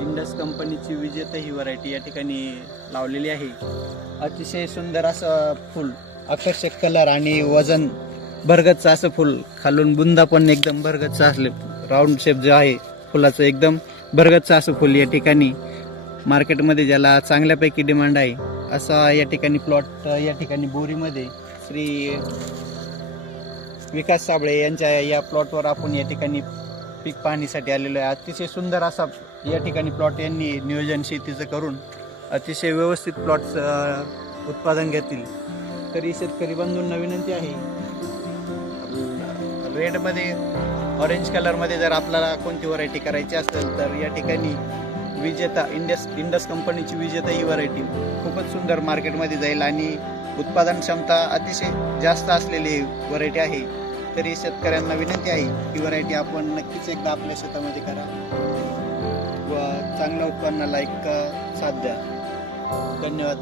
Indus कंपनीची विजेता ही variety या ठिकाणी लावलेली आहे. अतिशय सुंदर असं फुल, आकर्षक कलर आणि वजन भरगतचं असं फुल, खालून बुंदा पण एकदम भरगतचं असले, राऊंड शेप जो आहे फुलाचं एकदम भरगतचं असं फुल या ठिकाणी मार्केटमध्ये ज्याला चांगल्यापैकी डिमांड आहे असा या ठिकाणी प्लॉट या ठिकाणी बोरीमध्ये श्री विकास साबळे यांच्या या प्लॉटवर आपण या ठिकाणी पीक पाहणीसाठी आलेलो आहे. अतिशय सुंदर असा या ठिकाणी प्लॉट यांनी नियोजन शेतीचं करून अतिशय व्यवस्थित प्लॉट उत्पादन घेतील. तरी शेतकरी बंधूंना विनंती आहे, रेडमध्ये ऑरेंज कलरमध्ये जर आपल्याला कोणती व्हरायटी करायची असेल तर या ठिकाणी विजेता इंडस कंपनीची विजेता ही व्हरायटी खूपच सुंदर मार्केटमध्ये जाईल आणि उत्पादन क्षमता अतिशय जास्त असलेली व्हरायटी आहे. तरी शेतकऱ्यांना विनंती आहे ही व्हरायटी आपण नक्कीच एकदा आपल्या शेतामध्ये करा व चांगल्या उत्पन्नाला एक साथ द्या. धन्यवाद.